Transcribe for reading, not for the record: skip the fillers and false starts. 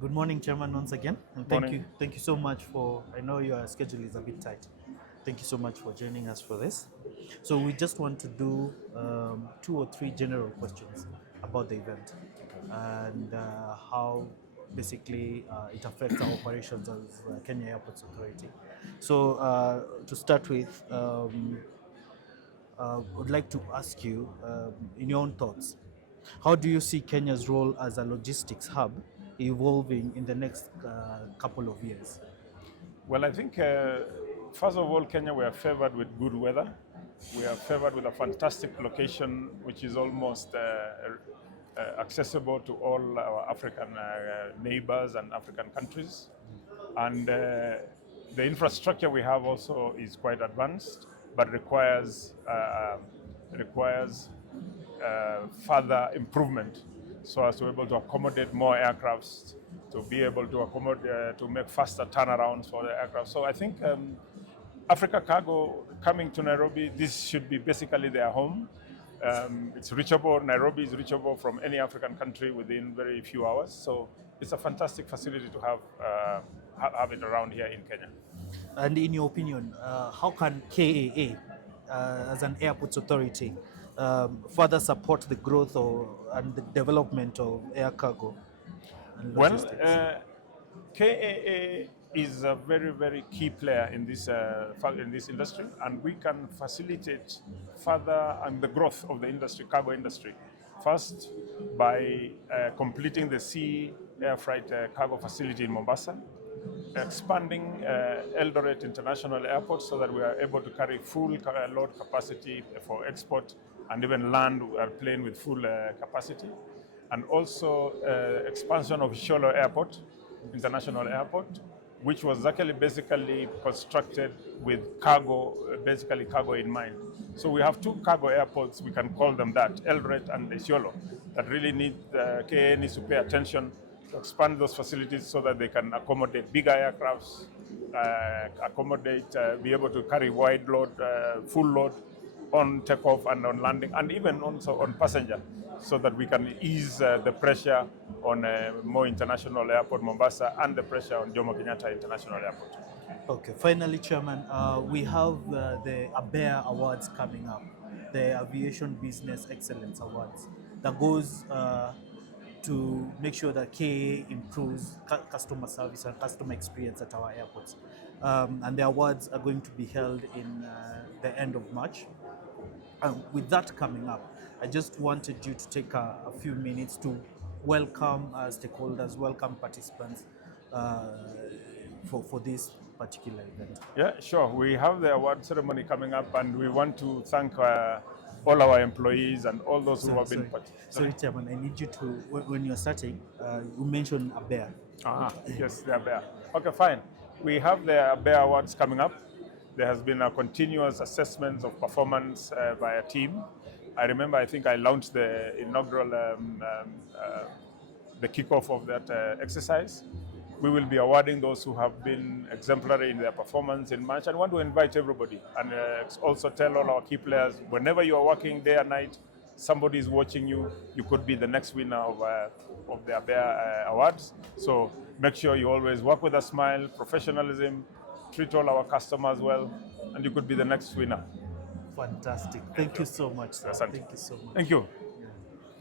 Good morning, Chairman, once again. And Morning. thank you so much for, I know your schedule is a bit tight. Thank you so much for joining us for this. So we just want to do 2 or 3 general questions about the event and how basically it affects our operations as Kenya Airports Authority. So to start with, would like to ask you, in your own thoughts, how do you see Kenya's role as a logistics hub evolving in the next couple of years? Well, I think, first of all, Kenya, we are favored with good weather. We are favored with a fantastic location, which is almost accessible to all our African neighbors and African countries. And the infrastructure we have also is quite advanced, but requires further improvement so as to be able to accommodate more aircrafts, to be able to accommodate, to make faster turnarounds for the aircraft. So I think Africa Cargo coming to Nairobi, this should be basically their home. It's reachable. Nairobi is reachable from any African country within very few hours. So it's a fantastic facility to have it around here in Kenya. And in your opinion, how can KAA, as an airports authority, further support the growth and the development of air cargo and Well, logistics? KAA is a very, very key player in this industry, and we can facilitate further and the growth of the industry, cargo industry. First, by completing the sea air freight cargo facility in Mombasa, expanding Eldoret International Airport so that we are able to carry full load capacity for export and even land plane with full capacity, and also expansion of Isiolo Airport, International Airport, which was actually basically constructed with cargo, basically cargo in mind. So we have 2 cargo airports, we can call them that, Eldoret and Isiolo, that really need, KAA needs to pay attention to expand those facilities so that they can accommodate bigger aircrafts, be able to carry wide load, full load on takeoff and on landing, and even also on passenger, so that we can ease the pressure on Moi International Airport, Mombasa, and the pressure on Jomo Kenyatta International Airport. Okay, finally, Chairman, we have the ABEA Awards coming up, the Aviation Business Excellence Awards, that goes to make sure that KAA improves customer service and customer experience at our airports. And the awards are going to be held in the end of March. With that coming up, I just wanted you to take a few minutes to welcome stakeholders, welcome participants for this particular event. Yeah, sure. We have the award ceremony coming up, and we want to thank all our employees and all those who have been participating. Sorry, Chairman, I need you to, when you're starting, you mentioned ABEA. Yes, they are there. Okay, fine. We have the ABEA Awards coming up. There has been a continuous assessment of performance by a team. I remember, I think I launched the inaugural, the kickoff of that exercise. We will be awarding those who have been exemplary in their performance in March, and want to invite everybody and also tell all our key players, whenever you are working day and night, somebody is watching you, you could be the next winner of the ABEA Awards. So make sure you always work with a smile, professionalism, treat all our customers well, and you could be the next winner. Fantastic. Thank you so much, sir. Asante. Thank you so much. Thank you.